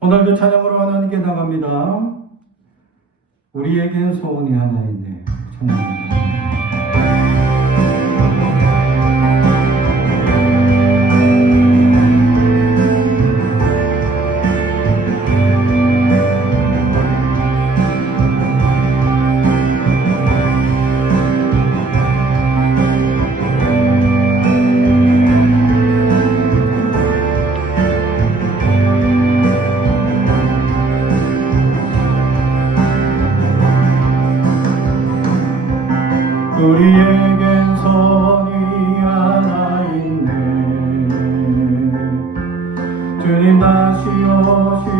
오늘도 찬양으로 하나님께 나갑니다. 우리에겐 소원이 하나 있네. 찬양합니다. 우리에겐 소원이 하나 있네. 주님 다시 오실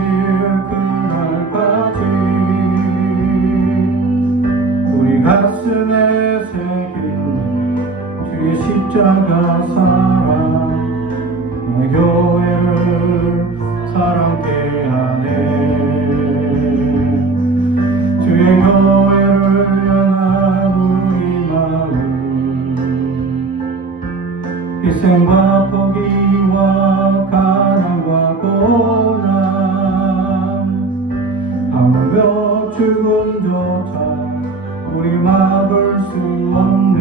그날까지 우리 가슴에 새긴 주의 십자가 사랑 내 교회를 사랑케 하네. 주의 교회를 희생과 포기와 가난과 고난 하물며 죽음조차 우리 막을 수 없네.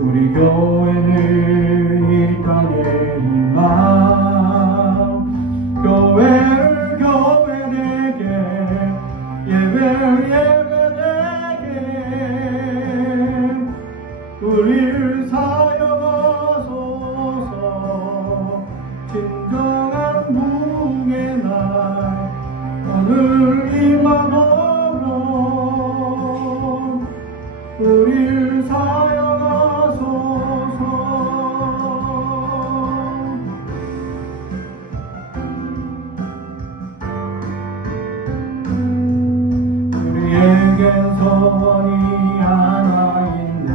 우리 교회는 이 땅의 희망. 교회를 교회되게 예배되게 우리를 사용하소서. 진정한 부흥의 날 오늘 임하노라. 우리를 사용하소서. 우리에겐 소원이 하나 있네.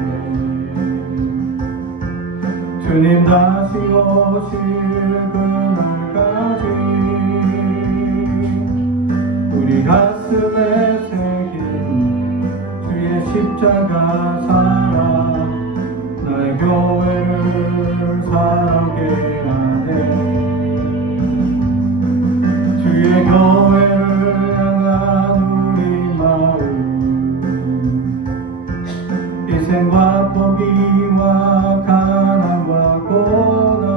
주님 다시 오실 그날까지 우리 가슴에 새긴 주의 십자가 사랑 나의 교회를 사랑케 하네. 주의 교회를 향한 우리 마음 희생과 포기와 가난과 고난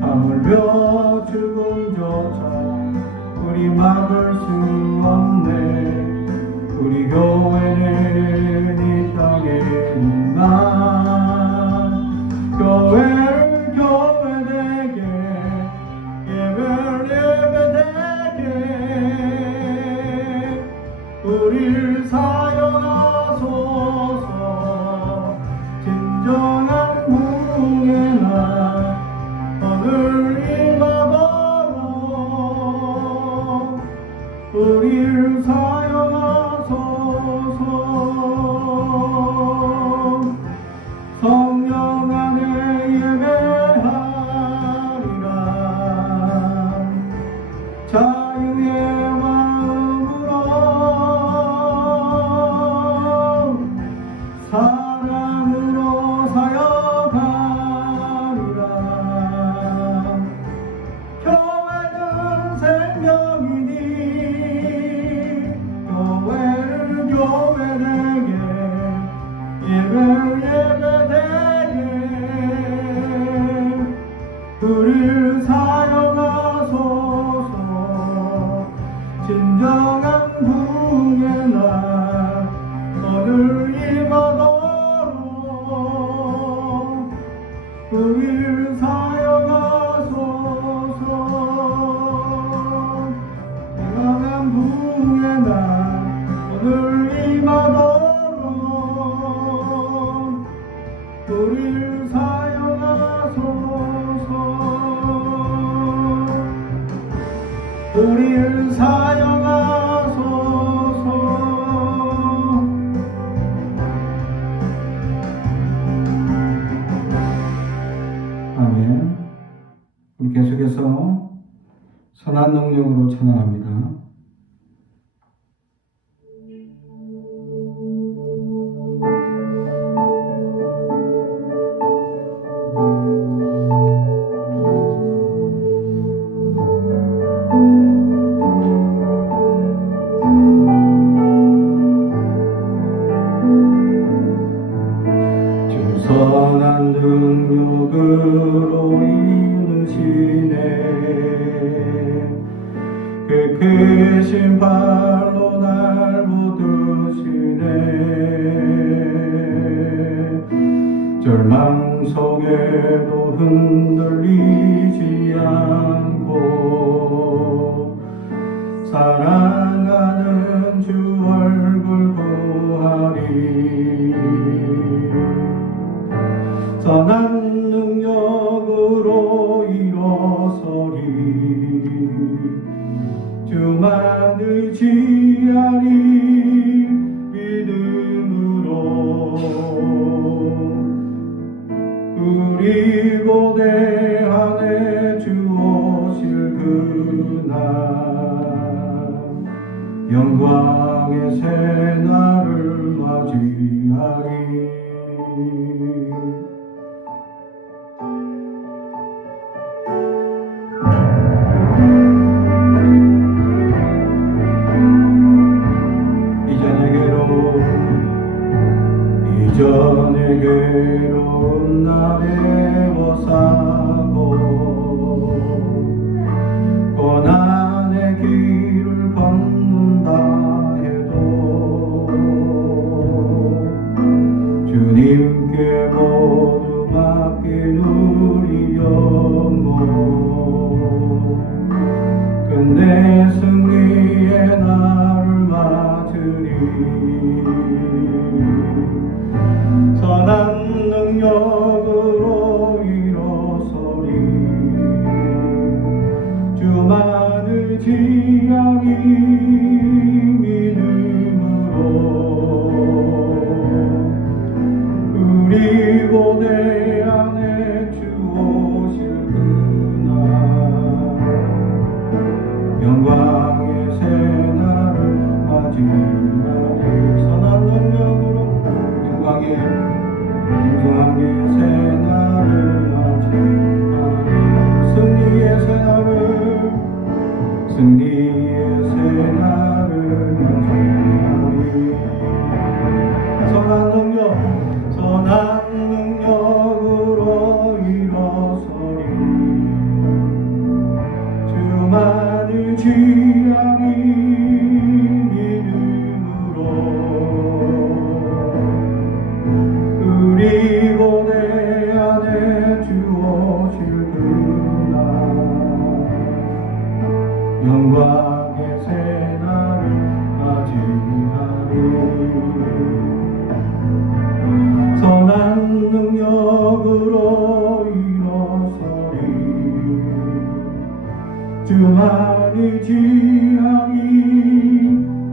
하물며 죽음조차 우리 막을 수 없네. 우리 교회는 이 땅의 희망. 교회를 교회되게 예배를 예배되게 우리를 사용하소서. 진정한 부흥의 날 오늘 임하노라. 우리를 사용하소서. 성령 안에 예배하리라. 자유의 마음으로 사랑으로 사역하리라. 교회는 생명이니 교회를 교회되게 예배를 예배되게 우리를 사용하소서. 진정한 부흥의 날 오늘 임하노라. 우리를 사용하소서. 영원한 부흥의 날 오늘 임하노라. 우리를 사용하소서. 우리를 사용하소서. 아멘. 우리 계속해서 선한 능력으로 찬양합니다. 선한 능력으로 이으시네. 그 크신 발로 날 붙드시네. 절망 속에도 흔들리지 않고 사랑하는 주 얼굴 구하리. 선한 능력으로 일어서리. 주만 의지하리. 믿음으로 그리고 내 안에 주 오실 그날 영광의 새날을 맞이하리. 이전의 괴로운 날에 워사고 고난의 길을 걷는다 해도 주님께 모두 맡긴 우리 영혼 끝내 승리의 날을 맞으리. 선한 능력으로 일어서리. 주만 의지하리. 믿음으로 그리고 내 안에 주 오실 그날 영광의 새날을 맞이하리. 선한 능력으로 영광의 새날을 맞이하리. 승리의 새날을 맞이하리. 선한 능력으로 일어서리. 주만 의지하리. 믿음으로 그리고 내 안에 주 오실 그날 영광의 새날을 맞이하리. 선한 능력으로 일어서리. 주만 의지하리.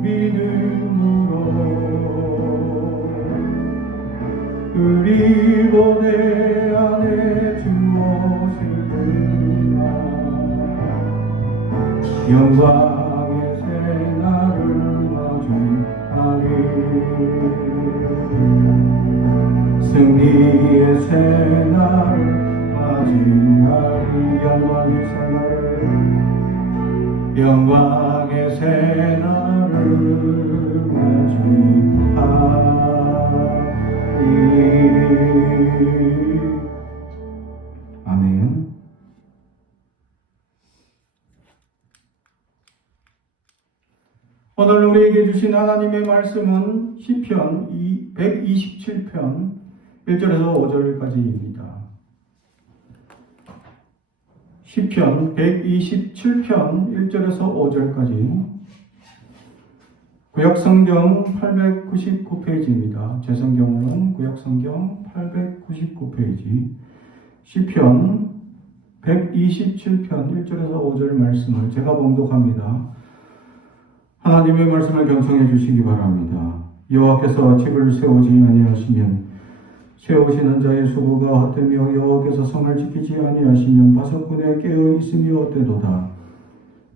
믿음으로 그리고 내 안에 주 오실 그날 영광의 새날을 맞이하리. 승리의 새날을 맞이하리. 영광의 새날을 맞이하리. 아멘. 오늘 우리에게 주신 하나님의 말씀은 시편 127편 1절에서 5절까지입니다. 시편 127편 1절에서 5절까지 구약성경 899페이지입니다. 제 성경으로는 구약성경 899페이지 시편 127편 1절에서 5절 말씀을 제가 봉독합니다. 하나님의 말씀을 경청해 주시기 바랍니다. 여호와께서 집을 세우지 아니하시면 세우시는 자의 수고가 헛되며 여호와께서 성을 지키지 아니하시면 바석군에 깨어 있음이 헛되도다.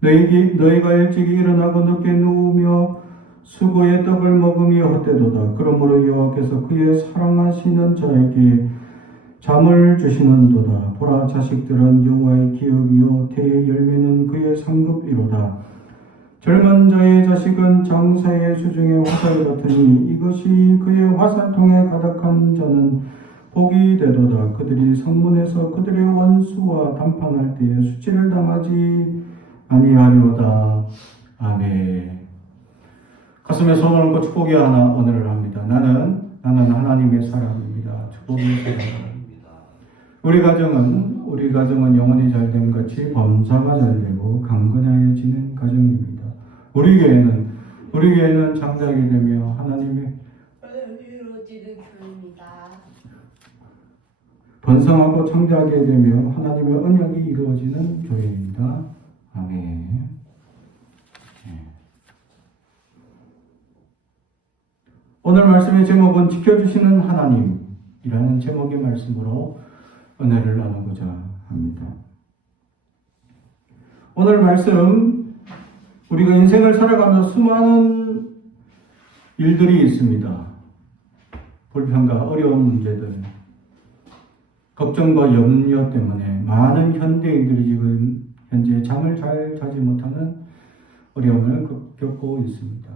너희가 일찍이 일어나고 늦게 누우며 수고의 떡을 먹음이 헛되도다. 그러므로 여호와께서 그의 사랑하시는 자에게 잠을 주시는도다. 보라, 자식들은 여호와의 기업이요 태의 열매는 그의 상급이로다. 젊은 자의 자식은 장사의 수중의 화살 같으니 이것이 그의 화살통에 가득한 자는 복이 되도다. 그들이 성문에서 그들의 원수와 담판할 때에 수치를 당하지 아니하리로다. 아멘. 가슴에 손을 얹고 축복의 하나 언어를 합니다. 나는 하나님의 사람입니다. 축복의 사람입니다. 우리 가정은 영혼이 잘됨 같이 범사가 잘되고 강건해지는 가정입니다. 우리 교회는 장작이 되며 하나님의 이루어지는 교회입니다. 번성하고 창대하게 되며 하나님의 언약이 이루어지는 교회입니다. 아멘. 오늘 말씀의 제목은 지켜주시는 하나님이라는 제목의 말씀으로 은혜를 나누고자 합니다. 오늘 말씀, 우리가 인생을 살아가면서 수많은 일들이 있습니다. 불평과 어려운 문제들, 걱정과 염려 때문에 많은 현대인들이 지금 현재 잠을 잘 자지 못하는 어려움을 겪고 있습니다.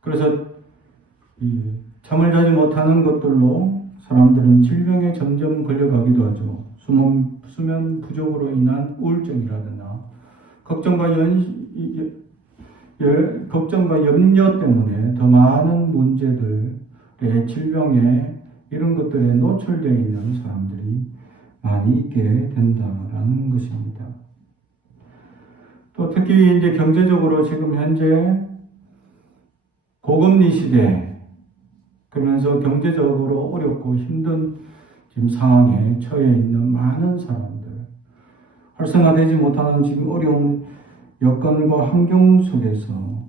그래서 잠을 자지 못하는 것들로 사람들은 질병에 점점 걸려가기도 하죠. 수면 부족으로 인한 우울증이라든가 걱정과 염려 때문에 더 많은 문제들의 질병에 이런 것들에 노출되어 있는 사람들이 많이 있게 된다라는 것입니다. 또 특히 이제 경제적으로 지금 현재 고금리 시대, 그러면서 경제적으로 어렵고 힘든 지금 상황에 처해 있는 많은 사람들, 활성화되지 못하는 지금 어려운 여건과 환경 속에서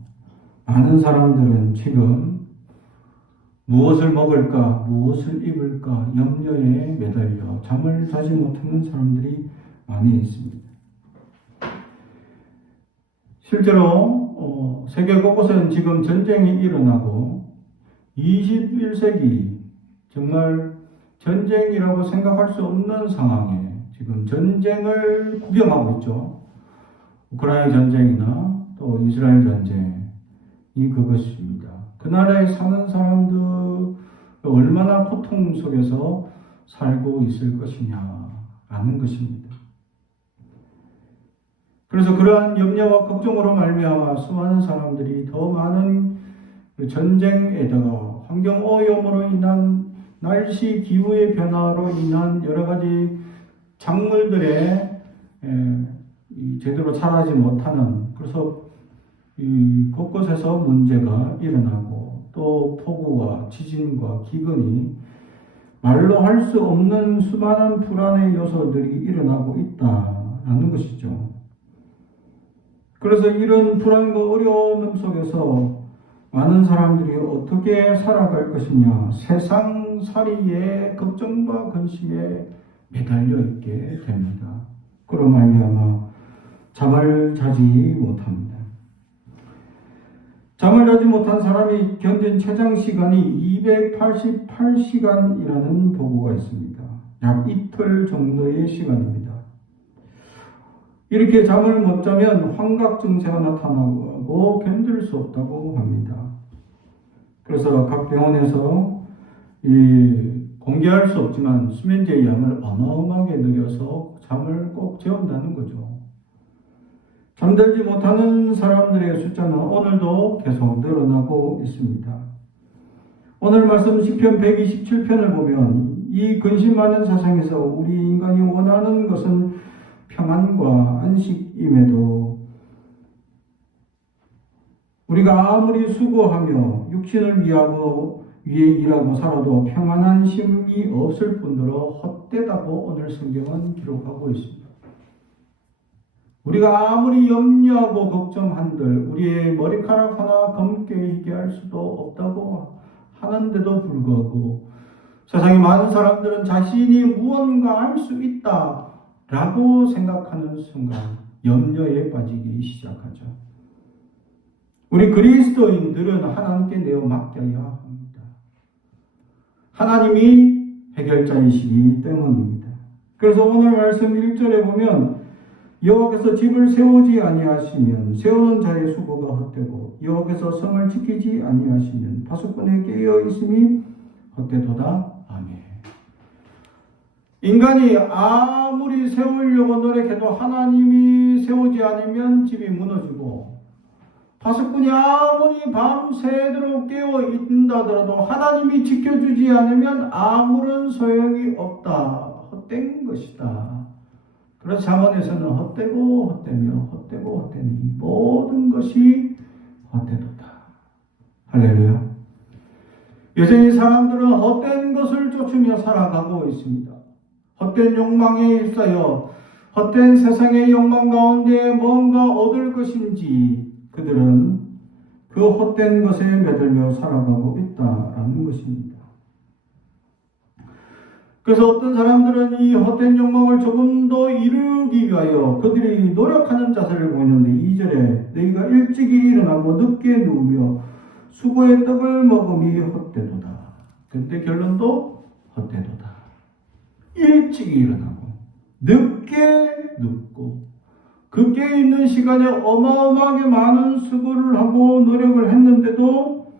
많은 사람들은 지금 무엇을 먹을까, 무엇을 입을까 염려에 매달려 잠을 자지 못하는 사람들이 많이 있습니다. 실제로 세계 곳곳에는 지금 전쟁이 일어나고 21세기 정말 전쟁이라고 생각할 수 없는 상황에 지금 전쟁을 구경하고 있죠. 우크라이나 전쟁이나 또 이스라엘 전쟁이 그것입니다. 그 나라에 사는 사람들 얼마나 고통 속에서 살고 있을 것이냐라는 것입니다. 그래서 그러한 염려와 걱정으로 말미암아 수많은 사람들이 더 많은 전쟁에다가 환경 오염으로 인한 날씨 기후의 변화로 인한 여러 가지 작물들의 제대로 자라지 못하는, 그래서 곳곳에서 문제가 일어나고 또 폭우와 지진과 기근이 말로 할 수 없는 수많은 불안의 요소들이 일어나고 있다라는 것이죠. 그래서 이런 불안과 어려움 속에서 많은 사람들이 어떻게 살아갈 것이냐, 세상살이의 걱정과 근심에 매달려 있게 됩니다. 그로 말미암아 잠을 자지 못합니다. 잠을 자지 못한 사람이 견딘 최장 시간이 288시간이라는 보고가 있습니다. 약 이틀 정도의 시간입니다. 이렇게 잠을 못 자면 환각 증세가 나타나고 견딜 수 없다고 합니다. 그래서 각 병원에서 공개할 수 없지만 수면제의 양을 어마어마하게 늘려서 잠을 꼭 재운다는 거죠. 잠들지 못하는 사람들의 숫자는 오늘도 계속 늘어나고 있습니다. 오늘 말씀 시편 127편을 보면 이 근심 많은 세상에서 우리 인간이 원하는 것은 평안과 안식임에도 우리가 아무리 수고하며 육신을 위해 일하고 살아도 평안한 쉼이 없을 뿐더러 헛되다고 오늘 성경은 기록하고 있습니다. 우리가 아무리 염려하고 걱정한들 우리의 머리카락 하나 검게 희게 할 수도 없다고 하는데도 불구하고 세상의 많은 사람들은 자신이 무언가 할 수 있다라고 생각하는 순간 염려에 빠지기 시작하죠. 우리 그리스도인들은 하나님께 내어 맡겨야 합니다. 하나님이 해결자이시기 때문입니다. 그래서 오늘 말씀 1절에 보면 여호와께서 집을 세우지 아니하시면 세우는 자의 수고가 헛되고 여호와께서 성을 지키지 아니하시면 파수꾼의 깨어 있음이 헛되도다. 아멘. 인간이 아무리 세우려고 노력해도 하나님이 세우지 않으면 집이 무너지고, 파수꾼이 아무리 밤새도록 깨어 있다더라도 하나님이 지켜주지 않으면 아무런 소용이 없다. 헛된 것이다. 그래서 잠언에서는 헛되고 헛되며 헛되고 헛되니 모든 것이 헛되도다. 할렐루야. 여전히 사람들은 헛된 것을 쫓으며 살아가고 있습니다. 헛된 욕망에 휩싸여 헛된 세상의 욕망 가운데 뭔가 얻을 것인지 그들은 그 헛된 것에 매달려 살아가고 있다라는 것입니다. 그래서 어떤 사람들은 이 헛된 욕망을 조금 더 이루기 위하여 그들이 노력하는 자세를 보이는데 2절에 너희가 일찍이 일어나고 늦게 누우며 수고의 떡을 먹음이 헛되도다. 그때 결론도 헛되도다. 일찍 일어나고 늦게 눕고 그 깨어있는 시간에 어마어마하게 많은 수고를 하고 노력을 했는데도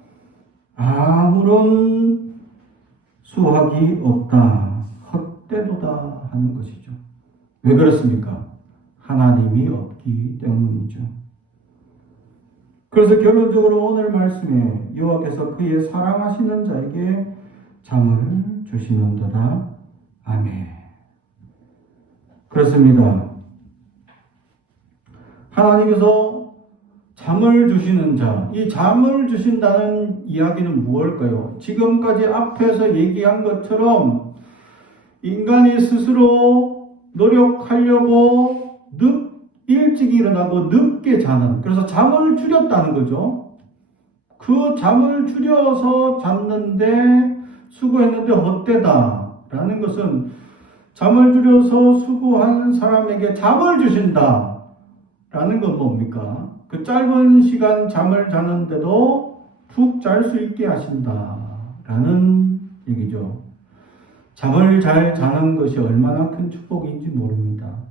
아무런 수확이 없다. 헛되도다 하는 것이죠. 왜 그렇습니까? 하나님이 없기 때문이죠. 그래서 결론적으로 오늘 말씀에 여호와께서 그의 사랑하시는 자에게 잠을 주시는도다. 아멘. 그렇습니다. 하나님께서 잠을 주시는 자, 이 잠을 주신다는 이야기는 무엇일까요? 지금까지 앞에서 얘기한 것처럼 인간이 스스로 노력하려고 일찍 일어나고 늦게 자는, 그래서 잠을 줄였다는 거죠. 그 잠을 줄여서 잤는데 수고했는데 헛되다라는 것은 잠을 줄여서 수고한 사람에게 잠을 주신다 라는 건 뭡니까? 그 짧은 시간 잠을 자는데도 푹 잘 수 있게 하신다 라는 얘기죠. 잠을 잘 자는 것이 얼마나 큰 축복인지 모릅니다.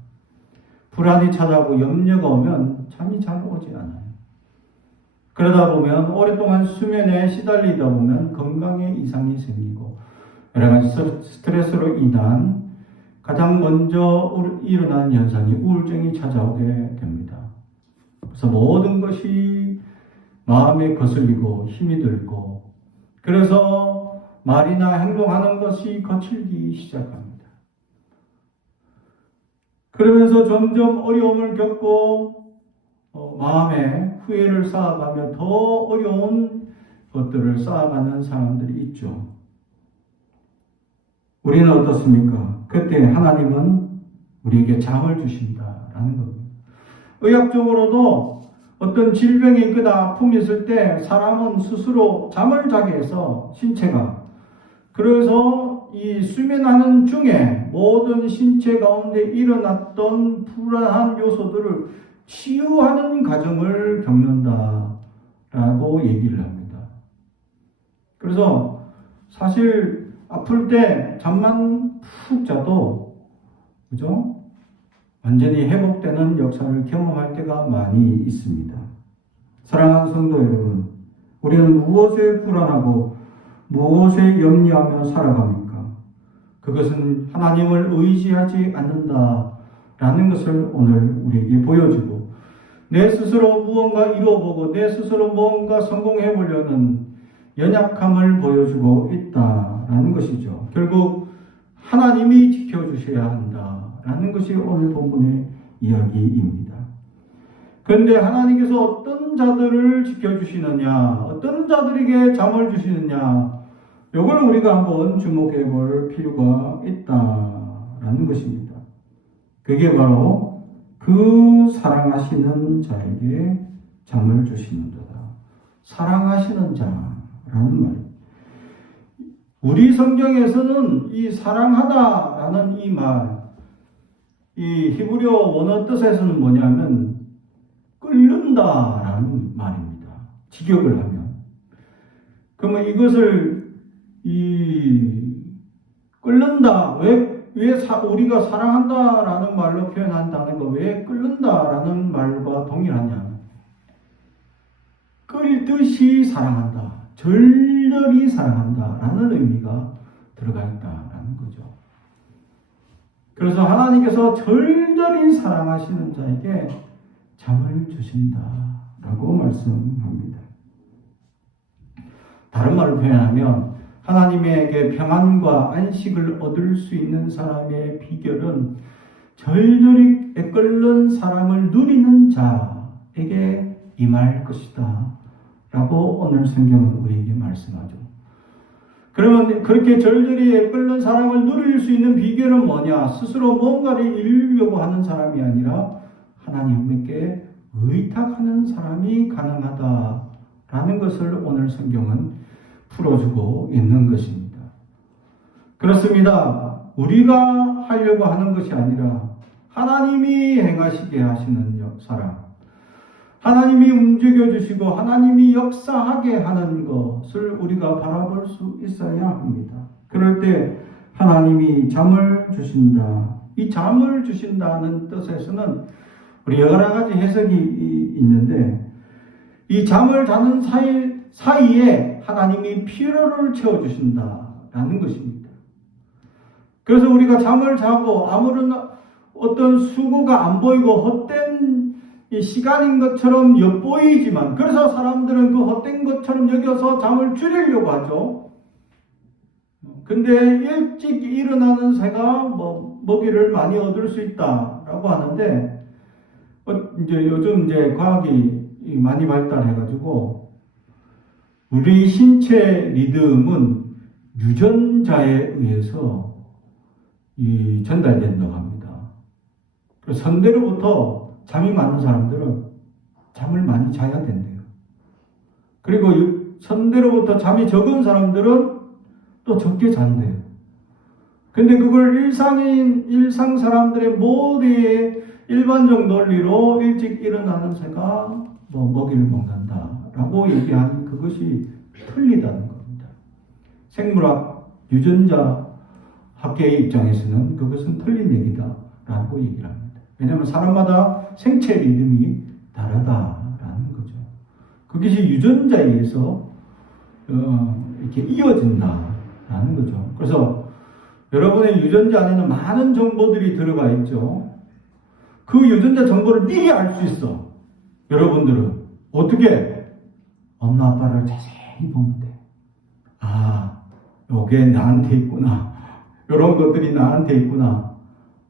불안이 찾아오고 염려가 오면 잠이 잘 오지 않아요. 그러다 보면 오랫동안 수면에 시달리다 보면 건강에 이상이 생기고 여러 가지 스트레스로 인한 가장 먼저 일어나는 현상이 우울증이 찾아오게 됩니다. 그래서 모든 것이 마음에 거슬리고 힘이 들고 그래서 말이나 행동하는 것이 거칠기 시작합니다. 그러면서 점점 어려움을 겪고 마음에 후회를 쌓아가며 더 어려운 것들을 쌓아가는 사람들이 있죠. 우리는 어떻습니까? 그때 하나님은 우리에게 잠을 주신다라는 겁니다. 의학적으로도 어떤 질병이 있거나 아픔이 있을 때 사람은 스스로 잠을 자게 해서 신체가, 그래서 이 수면하는 중에 모든 신체 가운데 일어났던 불안한 요소들을 치유하는 과정을 겪는다라고 얘기를 합니다. 그래서 사실 아플 때 잠만 푹 자도, 그죠? 완전히 회복되는 역사를 경험할 때가 많이 있습니다. 사랑하는 성도 여러분, 우리는 무엇에 불안하고 무엇에 염려하며 살아갑니까? 그것은 하나님을 의지하지 않는다라는 것을 오늘 우리에게 보여주고, 내 스스로 무언가 이루어보고 내 스스로 무언가 성공해 보려는 연약함을 보여주고 있다라는 것이죠. 결국 하나님이 지켜주셔야 한다라는 것이 오늘 본문의 이야기입니다. 그런데 하나님께서 어떤 자들을 지켜주시느냐, 어떤 자들에게 잠을 주시느냐, 이걸 우리가 한번 주목해 볼 필요가 있다라는 것입니다. 그게 바로 그 사랑하시는 자에게 잠을 주시는도다. 사랑하시는 자라는 말입니다. 우리 성경에서는 이 사랑하다라는 이 말, 이 히브리어 원어 뜻에서는 뭐냐면 끓는다라는 말입니다. 직역을 하면. 그러면 이것을 끓는다, 우리가 사랑한다라는 말로 표현한다는 거 왜 끓는다라는 말과 동일하냐? 끓듯이 사랑한다. 절절히 사랑한다라는 의미가 들어가 있다라는 거죠. 그래서 하나님께서 절절히 사랑하시는 자에게 잠을 주신다라고 말씀합니다. 다른 말로 표현하면 하나님에게 평안과 안식을 얻을 수 있는 사람의 비결은 절절히 애끓는 사랑을 누리는 자에게 임할 것이다 라고 오늘 성경은 우리에게 말씀하죠. 그러면 그렇게 절절히 애끓는 사랑을 누릴 수 있는 비결은 뭐냐? 스스로 뭔가를 이루려고 하는 사람이 아니라 하나님께 의탁하는 사람이 가능하다라는 것을 오늘 성경은 풀어주고 있는 것입니다. 그렇습니다. 우리가 하려고 하는 것이 아니라 하나님이 행하시게 하시는 사람, 하나님이 움직여 주시고 하나님이 역사하게 하는 것을 우리가 바라볼 수 있어야 합니다. 그럴 때 하나님이 잠을 주신다. 이 잠을 주신다는 뜻에서는 우리 여러 가지 해석이 있는데, 이 잠을 자는 사이에 하나님이 피로를 채워주신다라는 것입니다. 그래서 우리가 잠을 자고 아무런 어떤 수고가 안 보이고 헛된 시간인 것처럼 엿보이지만, 그래서 사람들은 그 헛된 것처럼 여겨서 잠을 줄이려고 하죠. 근데 일찍 일어나는 새가 먹이를 많이 얻을 수 있다라고 하는데, 이제 요즘 과학이 많이 발달해가지고 우리 신체 리듬은 유전자에 의해서 전달된다고 합니다. 그래서 선대로부터 잠이 많은 사람들은 잠을 많이 자야 된대요. 그리고 선대로부터 잠이 적은 사람들은 또 적게 잔대요. 근데 그걸 일상 사람들의 모두의 일반적 논리로 일찍 일어나는 새가 먹이를 먹는다라고 얘기한 그것이 틀리다는 겁니다. 생물학 유전자 학계의 입장에서는 그것은 틀린 얘기다라고 얘기를 합니다. 왜냐하면 사람마다 생체 리듬이 다르다라는 거죠. 그것이 유전자에 의해서 이렇게 이어진다라는 거죠. 그래서 여러분의 유전자 안에는 많은 정보들이 들어가 있죠. 그 유전자 정보를 미리 알 수 있어. 여러분들은 어떻게? 엄마 아빠를 자세히 보면 돼. 아, 요게 나한테 있구나. 이런 것들이 나한테 있구나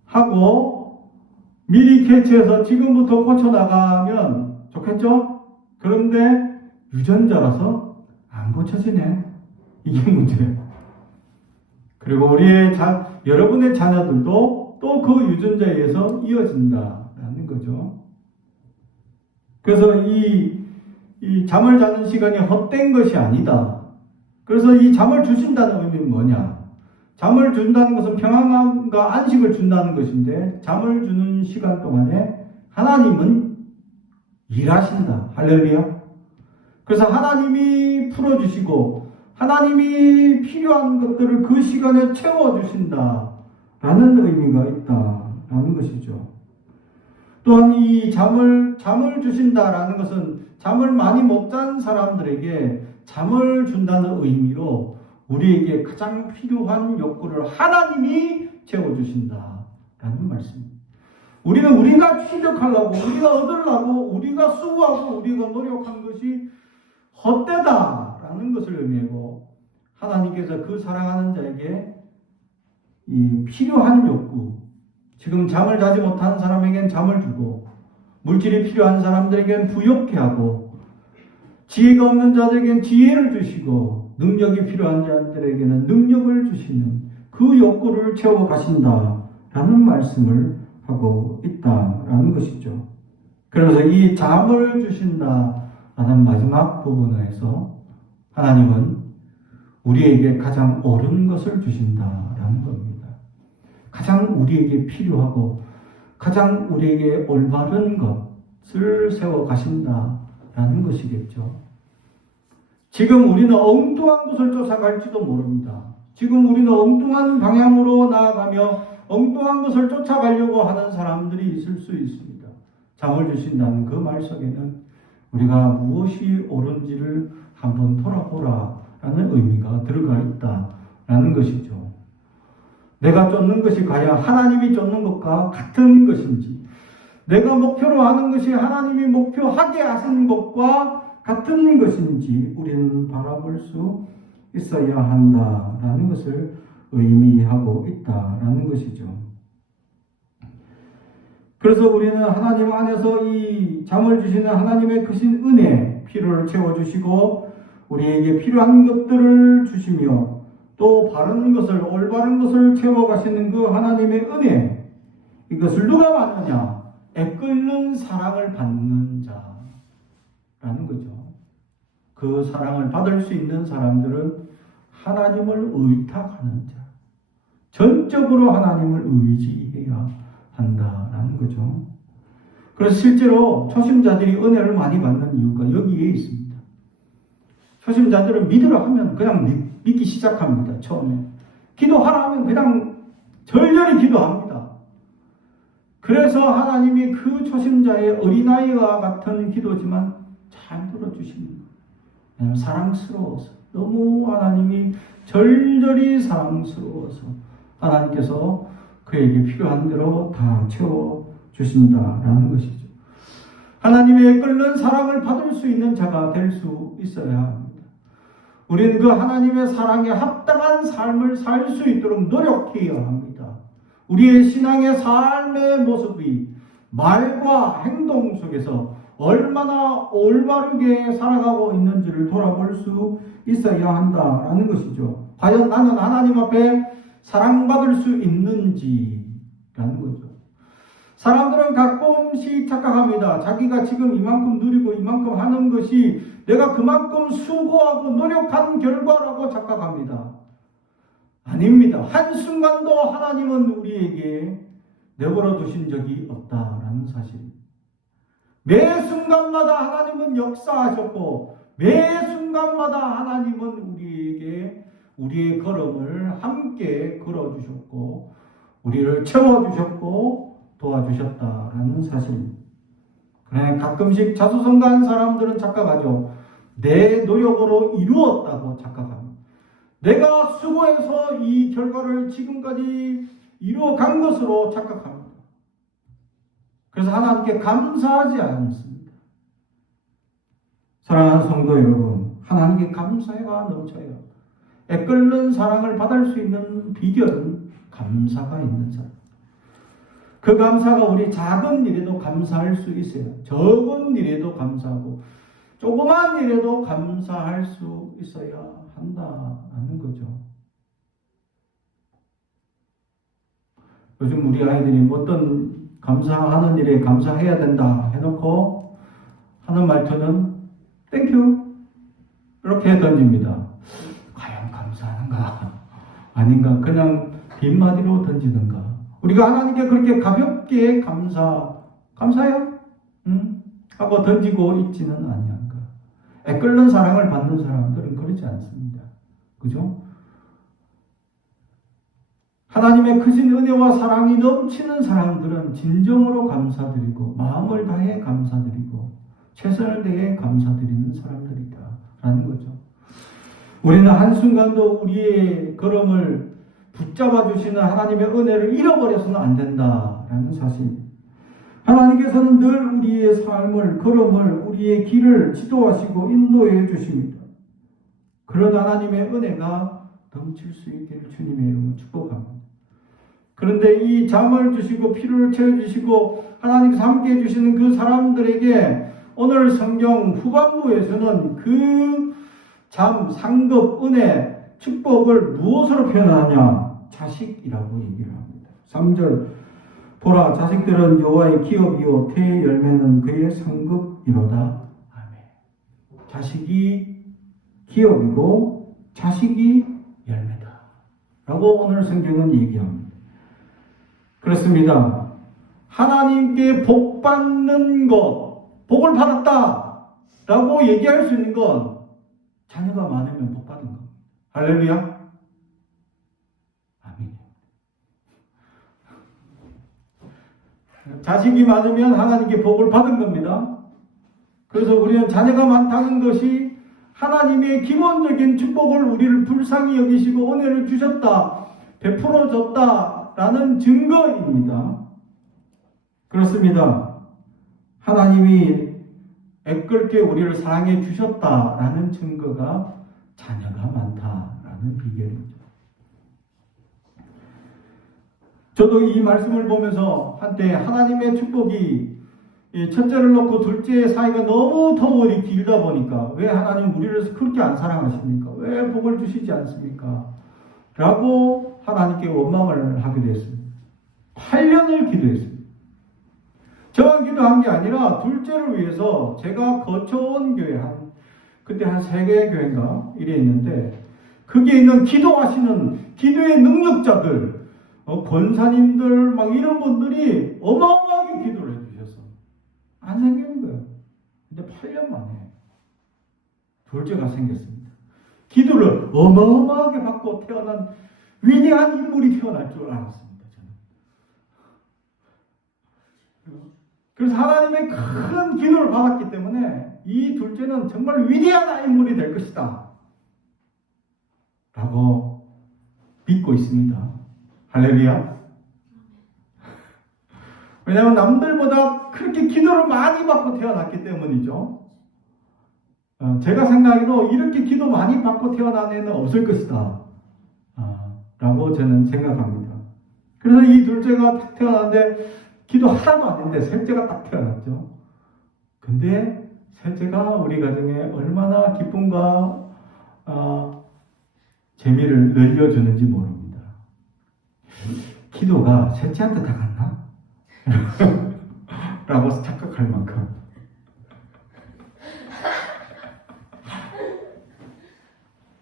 하고 미리 캐치해서 지금부터 고쳐나가면 좋겠죠? 그런데 유전자라서 안 고쳐지네. 이게 문제예요. 그리고 여러분의 자녀들도 또 그 유전자에 의해서 이어진다라는 거죠. 그래서 이 잠을 자는 시간이 헛된 것이 아니다. 그래서 이 잠을 주신다는 의미는 뭐냐? 잠을 준다는 것은 평안과 안식을 준다는 것인데, 잠을 주는 시간 동안에 하나님은 일하신다. 할렐루야. 그래서 하나님이 풀어주시고 하나님이 필요한 것들을 그 시간에 채워주신다 라는 의미가 있다라는 것이죠. 또한 이 잠을 주신다라는 것은 잠을 많이 못 잔 사람들에게 잠을 준다는 의미로 우리에게 가장 필요한 욕구를 하나님이 채워주신다라는 말씀입니다. 우리는 우리가 취득하려고, 우리가 얻으려고, 우리가 수고하고, 우리가 노력한 것이 헛되다라는 것을 의미하고, 하나님께서 그 사랑하는 자에게 이 필요한 욕구, 지금 잠을 자지 못한 사람에겐 잠을 주고, 물질이 필요한 사람들에겐 부욕케 하고, 지혜가 없는 자들에겐 지혜를 주시고, 능력이 필요한 자들에게는 능력을 주시는 그 욕구를 채워 가신다라는 말씀을 하고 있다라는 것이죠. 그래서 이 잠을 주신다라는 마지막 부분에서 하나님은 우리에게 가장 옳은 것을 주신다라는 겁니다. 가장 우리에게 필요하고 가장 우리에게 올바른 것을 세워 가신다라는 것이겠죠. 지금 우리는 엉뚱한 것을 쫓아갈지도 모릅니다. 지금 우리는 엉뚱한 방향으로 나아가며 엉뚱한 것을 쫓아가려고 하는 사람들이 있을 수 있습니다. 잠을 주신다는 그 말 속에는 우리가 무엇이 옳은지를 한번 돌아보라 의미가 들어가 있다라는 것이죠. 내가 쫓는 것이 과연 하나님이 쫓는 것과 같은 것인지, 내가 목표로 하는 것이 하나님이 목표하게 하신 것과 같은 것인지 우리는 바라볼 수 있어야 한다라는 것을 의미하고 있다라는 것이죠. 그래서 우리는 하나님 안에서 이 잠을 주시는 하나님의 크신 은혜, 필요를 채워주시고 우리에게 필요한 것들을 주시며 또 바른 것을, 올바른 것을 채워가시는 그 하나님의 은혜, 이것을 누가 받느냐? 애끓는 사랑을 받는 자라는 거죠. 그 사랑을 받을 수 있는 사람들은 하나님을 의탁하는 자, 전적으로 하나님을 의지해야 한다라는 거죠. 그래서 실제로 초심자들이 은혜를 많이 받는 이유가 여기에 있습니다. 초심자들은 믿으라 하면 그냥 믿기 시작합니다. 처음에 기도하라 하면 그냥 절절히 기도합니다. 그래서 하나님이 그 초심자의 어린아이와 같은 기도지만 잘 들어주시는 거예요. 왜냐하면 사랑스러워서, 너무 하나님이 절절히 사랑스러워서 하나님께서 그에게 필요한 대로 다 채워주신다라는 것이죠. 하나님의 끓는 사랑을 받을 수 있는 자가 될 수 있어야 합니다. 우리는 그 하나님의 사랑에 합당한 삶을 살 수 있도록 노력해야 합니다. 우리의 신앙의 삶의 모습이 말과 행동 속에서 얼마나 올바르게 살아가고 있는지를 돌아볼 수 있어야 한다라는 것이죠. 과연 나는 하나님 앞에 사랑받을 수 있는지라는 거죠. 사람들은 가끔씩 착각합니다. 자기가 지금 이만큼 누리고 이만큼 하는 것이 내가 그만큼 수고하고 노력한 결과라고 착각합니다. 아닙니다. 한순간도 하나님은 우리에게 내버려 두신 적이 없다라는 사실입니다. 매 순간마다 하나님은 역사하셨고 매 순간마다 하나님은 우리에게 우리의 걸음을 함께 걸어주셨고 우리를 채워주셨고 도와주셨다라는 사실입니다. 그러나 가끔씩 자수성가한 사람들은 착각하죠. 내 노력으로 이루었다고 착각합니다. 내가 수고해서 이 결과를 지금까지 이루어간 것으로 착각합니다. 그래서 하나님께 감사하지 않습니다. 사랑하는 성도 여러분, 하나님께 감사가 넘쳐요. 애끓는 사랑을 받을 수 있는 비결은 감사가 있는 사람. 그 감사가 우리 작은 일에도 감사할 수 있어요. 적은 일에도 감사하고 조그만 일에도 감사할 수 있어야 한다는 거죠. 요즘 우리 아이들이 어떤 감사하는 일에 감사해야 된다 해놓고 하는 말투는 땡큐 이렇게 던집니다. 과연 감사하는가 아닌가 그냥 빈마디로 던지는가. 우리가 하나님께 그렇게 가볍게 감사해요? 응? 하고 던지고 있지는 아니한가. 애끓는 사랑을 받는 사람들은 그렇지 않습니다. 그죠? 하나님의 크신 은혜와 사랑이 넘치는 사람들은 진정으로 감사드리고 마음을 다해 감사드리고 최선을 다해 감사드리는 사람들이다라는 거죠. 우리는 한순간도 우리의 걸음을 붙잡아 주시는 하나님의 은혜를 잃어버려서는 안 된다라는 사실. 하나님께서는 늘 우리의 삶을, 걸음을, 우리의 길을 지도하시고 인도해 주십니다. 그런 하나님의 은혜가 넘칠 수 있기를 주님의 이름으로 축복합니다. 그런데 이 잠을 주시고 피를 채워주시고 하나님께서 함께 해주시는 그 사람들에게 오늘 성경 후반부에서는 그 잠, 상급, 은혜, 축복을 무엇으로 표현하냐? 자식이라고 얘기를 합니다. 3절 보라 자식들은 여호와의 기업이요 태의 열매는 그의 상급이로다. 아멘. 자식이 기업이고 자식이 열매다 라고 오늘 성경은 얘기합니다. 그렇습니다. 하나님께 복 받는 것, 복을 받았다 라고 얘기할 수 있는 건 자녀가 많으면 복 받은 겁니다. 할렐루야. 아멘. 자식이 많으면 하나님께 복을 받은 겁니다. 그래서 우리는 자녀가 많다는 것이 하나님의 기본적인 축복을 우리를 불쌍히 여기시고 은혜를 주셨다, 베풀어 줬다라는 증거입니다. 그렇습니다. 하나님이 애끓게 우리를 사랑해 주셨다라는 증거가 자녀가 많다라는 비결입니다. 저도 이 말씀을 보면서 한때 하나님의 축복이 첫째를 놓고 둘째 사이가 너무 터울이 길다 보니까 왜 하나님 우리를 그렇게 안 사랑하십니까? 왜 복을 주시지 않습니까? 라고 하나님께 원망을 하게 됐습니다. 8년을 기도했습니다. 저만 기도한 게 아니라 둘째를 위해서 제가 거쳐온 교회 그때 한 3개 교회인가 이래 있는데 거기에 있는 기도하시는 기도의 능력자들 권사님들 막 이런 분들이 어마어마하게 기도를 해주셨어요. 안 생기는 거예요. 근데 8년 만에 둘째가 생겼습니다. 기도를 어마어마하게 받고 태어난 위대한 인물이 태어날 줄 알았습니다. 저는. 그래서 하나님의 큰 기도를 받았기 때문에 이 둘째는 정말 위대한 인물이 될 것이다 라고 믿고 있습니다. 할렐루야. 왜냐하면 남들보다 그렇게 기도를 많이 받고 태어났기 때문이죠. 제가 생각해도 이렇게 기도 많이 받고 태어난 애는 없을 것이다 라고 저는 생각합니다. 그래서 이 둘째가 딱 태어났는데 기도 하나도 안 했는데 셋째가 딱 태어났죠. 근데 셋째가 우리 가정에 얼마나 기쁨과 재미를 늘려주는지 모릅니다. 기도가 셋째한테 다 갔나? 라고 착각할 만큼.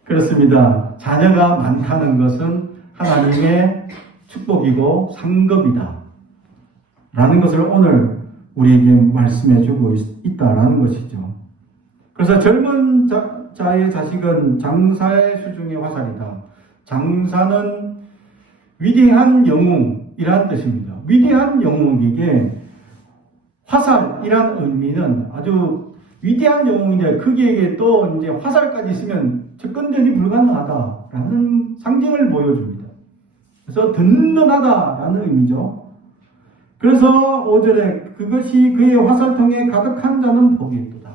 그렇습니다. 자녀가 많다는 것은 하나님의 축복이고 상급이다 라는 것을 오늘 우리에게 말씀해 주고 있다라는 것이죠. 그래서 젊은 자의 자식은 장사의 수중의 화살이다. 장사는 위대한 영웅이란 뜻입니다. 위대한 영웅에게 화살이란 의미는 아주 위대한 영웅인데 거기에 또 이제 화살까지 있으면 접근전이 불가능하다라는 상징을 보여줍니다. 그래서 든든하다라는 의미죠. 그래서 5절에 그것이 그의 화살통에 가득한 자는 복이 있도다.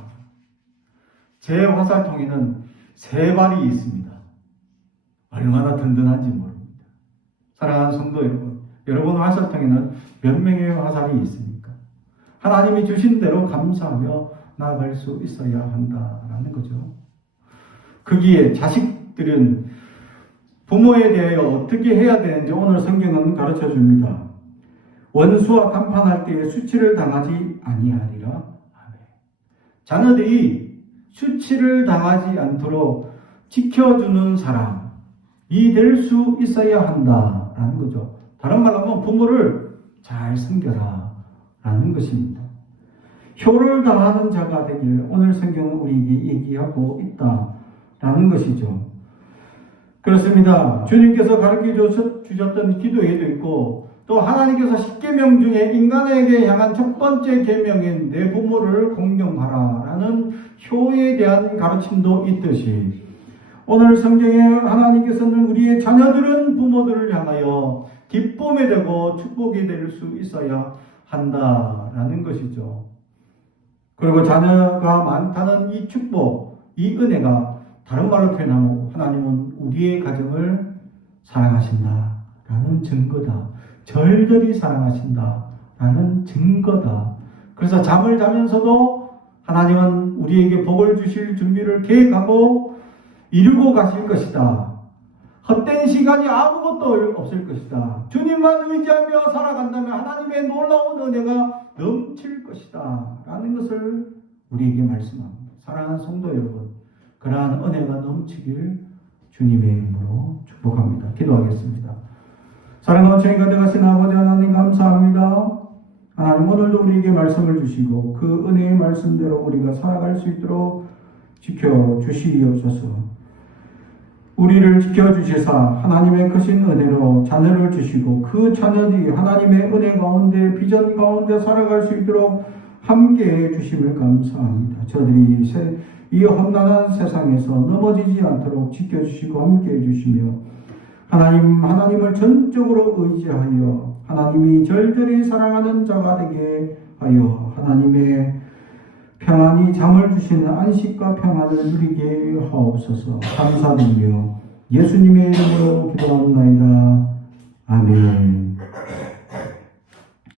제 화살통에는 3발이 있습니다. 얼마나 든든한지 모릅니다. 사랑하는 성도 여러분 화살통에는 몇 명의 화살이 있습니까? 하나님이 주신 대로 감사하며 나아갈 수 있어야 한다라는 거죠. 거기에 자식들은 부모에 대하여 어떻게 해야 되는지 오늘 성경은 가르쳐 줍니다. 원수와 담판할 때에 수치를 당하지 아니하리라. 자녀들이 수치를 당하지 않도록 지켜주는 사람이 될 수 있어야 한다라는 거죠. 다른 말로 하면 부모를 잘 섬겨라 라는 것입니다. 효를 다하는 자가 되기를 오늘 성경은 우리에게 얘기하고 있다라는 것이죠. 그렇습니다. 주님께서 가르쳐 주셨던 기도에도 있고 또 하나님께서 10계명 중에 인간에게 향한 첫 번째 계명인 내 부모를 공경하라라는 효에 대한 가르침도 있듯이 오늘 성경에 하나님께서는 우리의 자녀들은 부모들을 향하여 기쁨이 되고 축복이 될 수 있어야 한다라는 것이죠. 그리고 자녀가 많다는 이 축복, 이 은혜가 다른 말로 표현하면 하나님은 우리의 가정을 사랑하신다라는 증거다. 절절히 사랑하신다라는 증거다. 그래서 잠을 자면서도 하나님은 우리에게 복을 주실 준비를 계획하고 이루고 가실 것이다. 헛된 시간이 아무것도 없을 것이다. 주님만 의지하며 살아간다면 하나님의 놀라운 은혜가 넘칠 것이다 라는 것을 우리에게 말씀합니다. 사랑하는 성도 여러분, 그러한 은혜가 넘치길 주님의 이름으로 축복합니다. 기도하겠습니다. 사랑하는 주님과 되가신 아버지 하나님 감사합니다. 하나님 오늘도 우리에게 말씀을 주시고 그 은혜의 말씀대로 우리가 살아갈 수 있도록 지켜주시옵소서. 우리를 지켜주시사 하나님의 크신 은혜로 자녀를 주시고 그 자녀들이 하나님의 은혜 가운데 비전 가운데 살아갈 수 있도록 함께해 주심을 감사합니다. 저들이 이 험난한 세상에서 넘어지지 않도록 지켜주시고 함께해 주시며 하나님을 전적으로 의지하여 하나님이 절절히 사랑하는 자가 되게 하여 하나님의 평안이 잠을 주시는 안식과 평안을 누리게 하옵소서. 감사드리며 예수님의 이름으로 기도합니다. 아멘.